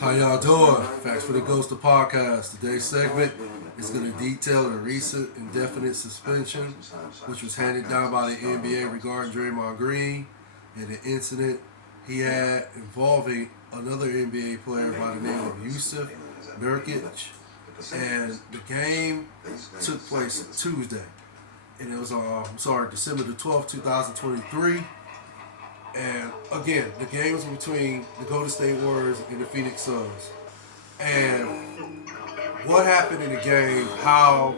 How y'all doing? Facts for the Ghost of Podcast. Today's segment is going to detail the recent indefinite suspension, which was handed down by the NBA regarding Draymond Green and the incident he had involving another NBA player by the name of Yusuf Nurkic. And the game took place Tuesday. And it was, December the 12th, 2023. And again, the game was between the Golden State Warriors and the Phoenix Suns. And what happened in the game, how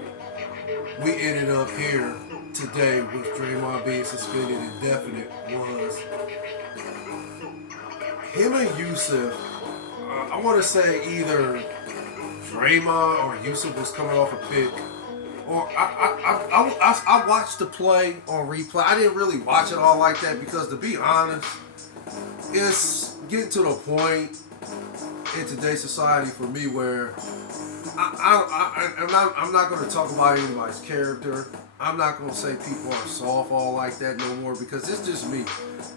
we ended up here today with Draymond being suspended indefinite was him and Yusuf. I want to say either Draymond or Yusuf was coming off a pick. Or I watched the play on replay. I didn't really watch it all like that because, to be honest, it's getting to the point in today's society for me where I'm not going to talk about anybody's character. I'm not going to say people are soft all like that no more because it's just me.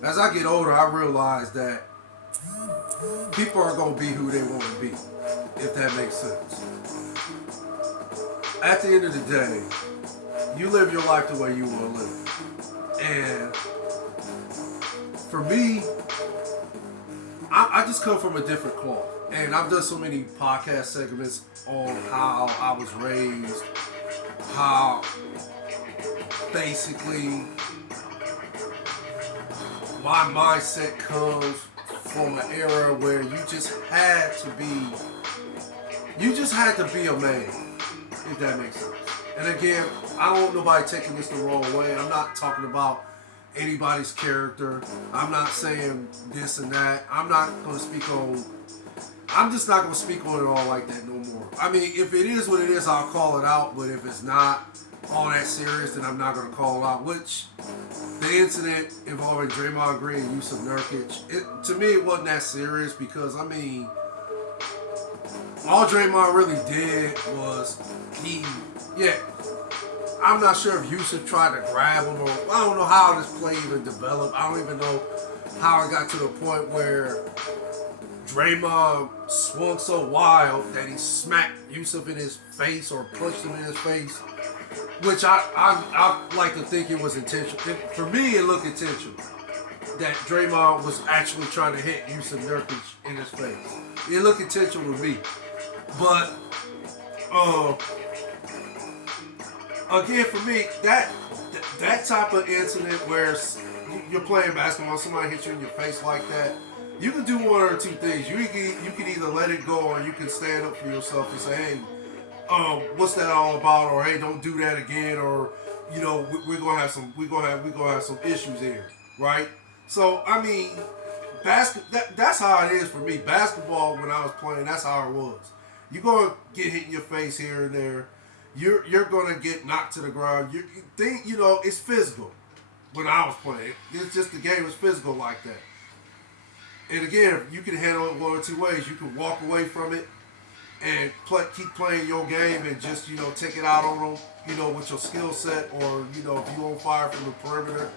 As I get older, I realize that people are going to be who they want to be, if that makes sense. At the end of the day, you live your life the way you want to live. And for me, I just come from a different cloth. And I've done so many podcast segments on how I was raised, how basically my mindset comes from an era where you just had to be a man. If that makes sense. And again, I don't want nobody taking this the wrong way. I'm not talking about anybody's character. I'm not saying this and that. I'm just not going to speak on it all like that no more. I mean, if it is what it is, I'll call it out. But if it's not all that serious, then I'm not going to call it out. Which, the incident involving Draymond Green and Yusuf Nurkic, to me, it wasn't that serious because, I mean, all Draymond really did was I'm not sure if Yusuf tried to grab him or I don't know how this play even developed. I don't even know how it got to the point where Draymond swung so wild that he smacked Yusuf in his face or punched him in his face, which I like to think it was intentional. For me, it looked intentional that Draymond was actually trying to hit Yusuf Nurkic in his face. It looked intentional to me. But again, for me, that type of incident where you're playing basketball, somebody hits you in your face like that, you can do one or two things. You can either let it go, or you can stand up for yourself and say, "Hey, what's that all about?" Or, "Hey, don't do that again." Or, we're gonna have some issues here, right? So, I mean, that's how it is for me. Basketball, when I was playing, that's how it was. You're going to get hit in your face here and there. You're going to get knocked to the ground. It's physical. When I was playing, it's just the game was physical like that. And again, you can handle it one or two ways. You can walk away from it and keep playing your game and just, take it out on them, with your skill set. Or, if you on fire from the perimeter,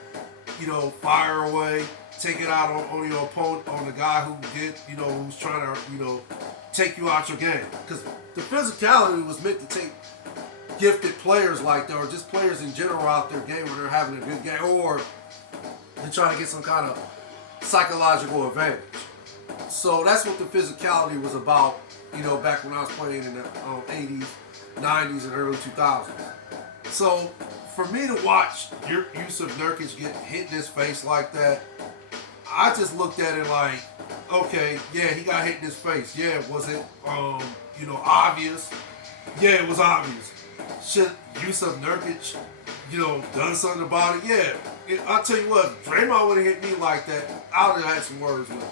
fire away. Take it out on your opponent, on the guy who's trying to, take you out your game. Because the physicality was meant to take gifted players like that, or just players in general out their game when they're having a good game, or they're trying to get some kind of psychological advantage. So that's what the physicality was about, back when I was playing in the 80s, 90s, and early 2000s. So for me to watch Yusuf Nurkic get hit in his face like that, I just looked at it like, okay, yeah, he got hit in his face. Yeah, was it, obvious? Yeah, it was obvious. Should Yusuf Nurkic, done something about it? Yeah. I'll tell you what, if Draymond would have hit me like that, I would have had some words with him.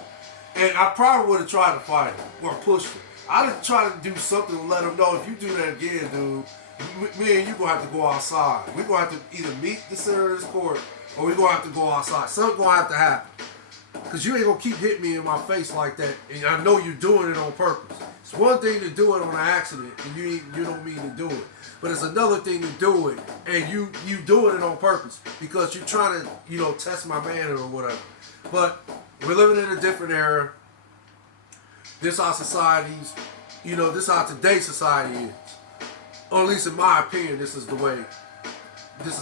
And I probably would have tried to fight him or push him. I'd have tried to do something to let him know, if you do that again, dude, me and you going to have to go outside. We're going to have to either meet the center of this court or we're going to have to go outside. Something's going to have to happen. Because you ain't going to keep hitting me in my face like that. And I know you're doing it on purpose. one thing to do it on an accident and you don't mean to do it, but it's another thing to do it and you doing it on purpose because you're trying to test my man or whatever. But we're living in a different era. This our society's, this how today's society is. Or at least in my opinion, this is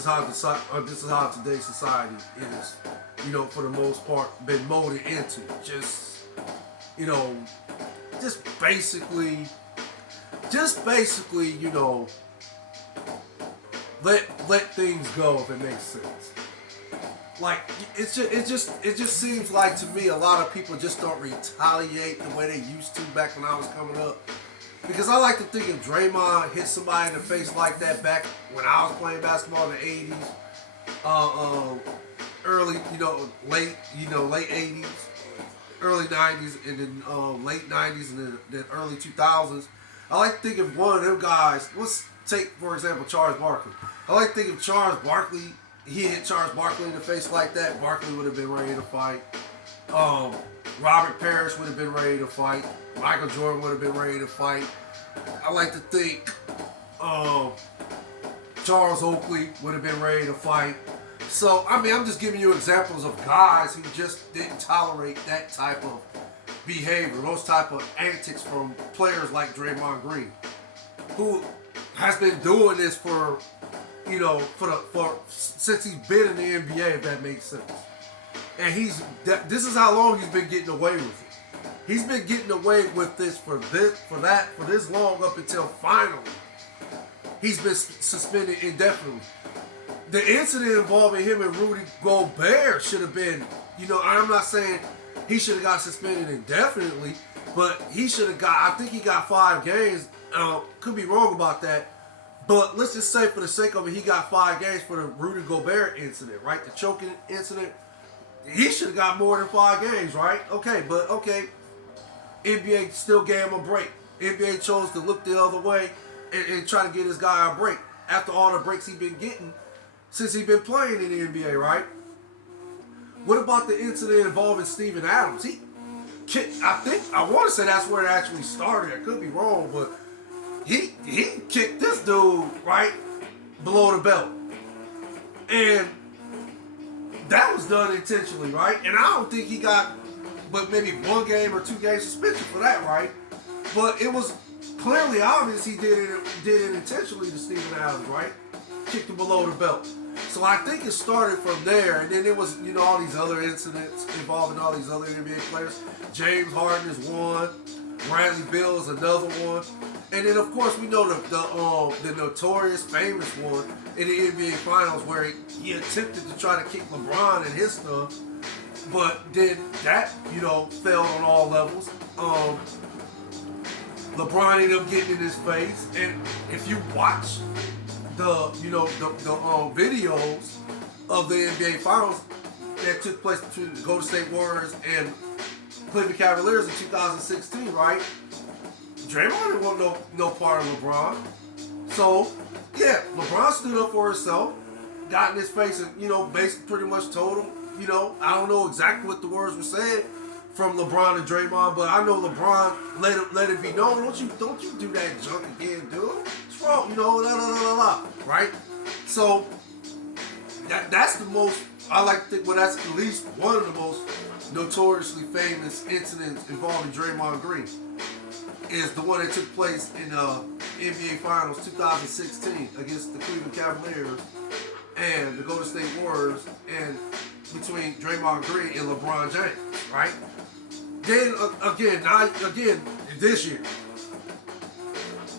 how today's society is. For the most part, been molded into just basically, let things go if it makes sense. Like it just seems like to me a lot of people just don't retaliate the way they used to back when I was coming up. Because I like to think if Draymond hit somebody in the face like that back when I was playing basketball in the 80s, early, late 80s, early 90s, and then late 90s and then early 2000s. I like to think if one of them guys, let's take for example Charles Barkley. I like to think if Charles Barkley, he hit Charles Barkley in the face like that, Barkley would have been ready to fight. Robert Parrish would have been ready to fight. Michael Jordan would have been ready to fight. I like to think Charles Oakley would have been ready to fight. So, I'm just giving you examples of guys who just didn't tolerate that type of behavior, those type of antics from players like Draymond Green, who has been doing this for since he's been in the NBA, if that makes sense. And this is how long he's been getting away with it. He's been getting away with this for this long up until finally he's been suspended indefinitely. The incident involving him and Rudy Gobert should have been, I'm not saying he should have got suspended indefinitely, but he should have got, I think he got 5 games. Could be wrong about that. But let's just say for the sake of it, he got 5 games for the Rudy Gobert incident, right? The choking incident. He should have got more than 5 games, right? Okay. NBA still gave him a break. NBA chose to look the other way and try to get this guy a break after all the breaks he's been getting since he's been playing in the NBA, right? What about the incident involving Steven Adams? I want to say that's where it actually started. I could be wrong, but he kicked this dude right below the belt. And that was done intentionally, right? And I don't think he got but maybe 1 game or 2 games suspension for that, right? But it was clearly obvious he did it intentionally to Steven Adams, right? Kicked him below the belt. So I think it started from there, and then there was all these other incidents involving all these other NBA players. James Harden is one, Bradley Beal is another one, and then of course we know the notorious famous one in the NBA Finals where he attempted to try to kick LeBron and his stuff. But then that, failed on all levels. LeBron ended up getting in his face, and if you watch the videos of the NBA Finals that took place between the Golden State Warriors and Cleveland Cavaliers in 2016, right? Draymond didn't want no part of LeBron. So, yeah, LeBron stood up for himself, got in his face, and basically pretty much told him. I don't know exactly what the words were said from LeBron and Draymond, but I know LeBron let it be known. Don't you do that junk again, dude? What's wrong? Right? So that's the most, I like to think, well, that's at least one of the most notoriously famous incidents involving Draymond Green is the one that took place in NBA Finals 2016 against the Cleveland Cavaliers and the Golden State Warriors, and between Draymond Green and LeBron James, right? Then again, this year,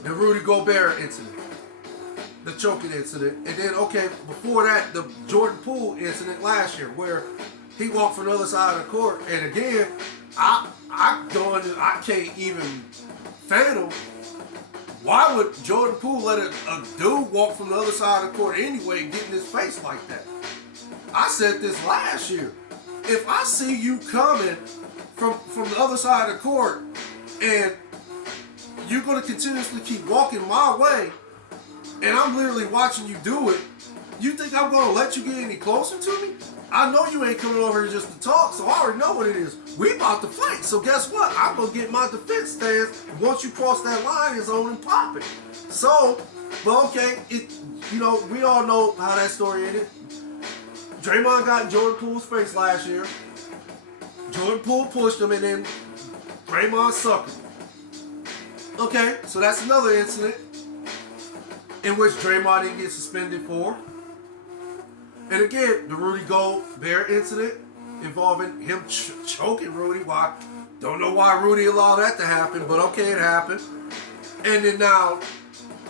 the Rudy Gobert incident, the choking incident, and then before that, the Jordan Poole incident last year, where he walked from the other side of the court, and again, I can't even fathom why would Jordan Poole let a dude walk from the other side of the court anyway and get in his face like that? I said this last year. If I see you coming from the other side of the court and you're going to continuously keep walking my way and I'm literally watching you do it, you think I'm going to let you get any closer to me? I know you ain't coming over here just to talk, so I already know what it is. We about to fight, so guess what? I'm gonna get my defense stance. Once you cross that line, it's on and popping. So, but okay, we all know how that story ended. Draymond got in Jordan Poole's face last year. Jordan Poole pushed him, and then Draymond sucked him. Okay, so that's another incident in which Draymond didn't get suspended for. And again, the Rudy Gobert incident involving him choking Rudy. Why? Don't know why Rudy allowed that to happen, but okay, it happened. And then now,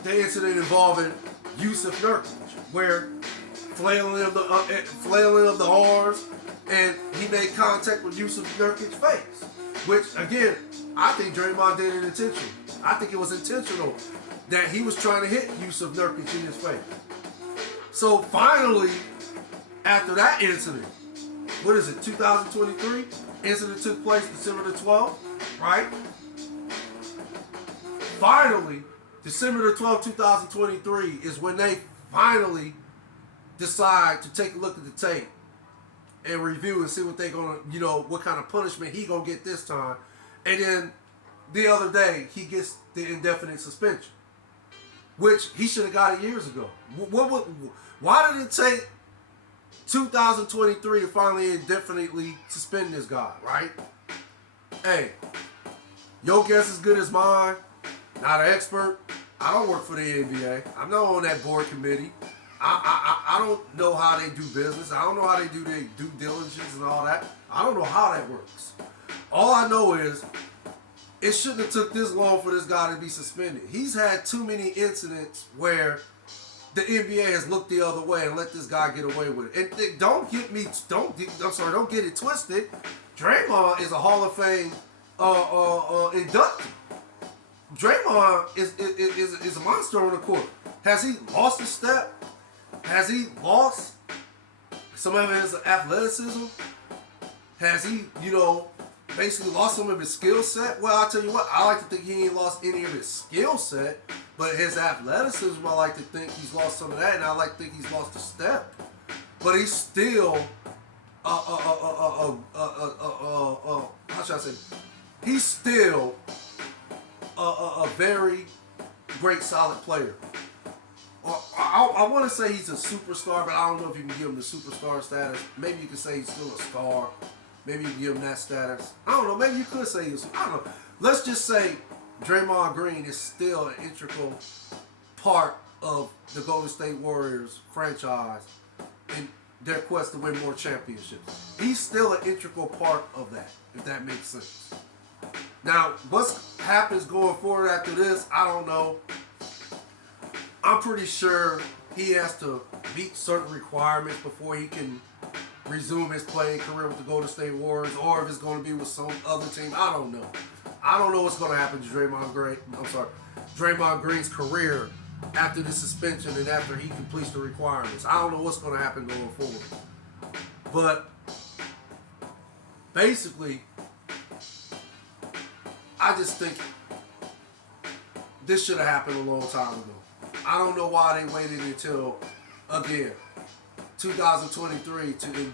the incident involving Yusuf Nurkic, where flailing of the arms, and he made contact with Yusuf Nurkic's face. Which, again, I think Draymond did it intentionally. I think it was intentional that he was trying to hit Yusuf Nurkic in his face. So finally, after that incident, what is it, 2023? Incident took place December the 12th, right? Finally, December the 12th, 2023 is when they finally decide to take a look at the tape and review and see what they're gonna, what kind of punishment he gonna get this time. And then the other day, he gets the indefinite suspension, which he should have got it years ago. Why did it take 2023 to finally indefinitely suspend this guy, right? Hey, your guess is good as mine. Not an expert. I don't work for the NBA. I'm not on that board committee. I don't know how they do business. I don't know how they do their due diligence and all that. I don't know how that works. All I know is it shouldn't have took this long for this guy to be suspended. He's had too many incidents where the NBA has looked the other way and let this guy get away with it. And don't get it twisted. Draymond is a Hall of Fame inductee. Draymond is a monster on the court. Has he lost a step? Has he lost some of his athleticism? Has he, basically lost some of his skill set? Well, I'll tell you what, I like to think he ain't lost any of his skill set, but his athleticism, I like to think he's lost some of that, and I like to think he's lost a step. But he's still, how should I say? He's still a very great, solid player. I want to say he's a superstar, but I don't know if you can give him the superstar status. Maybe you can say he's still a star. Maybe you can give him that status. I don't know. Maybe you could say he's, I don't know. Let's just say Draymond Green is still an integral part of the Golden State Warriors franchise in their quest to win more championships. He's still an integral part of that, if that makes sense. Now, what happens going forward after this, I don't know. I'm pretty sure he has to meet certain requirements before he can resume his playing career with the Golden State Warriors, or if it's going to be with some other team. I don't know. I don't know what's going to happen to Draymond Green's career after the suspension and after he completes the requirements. I don't know what's going to happen going forward. But basically, I just think this should have happened a long time ago. I don't know why they waited until, again, 2023 to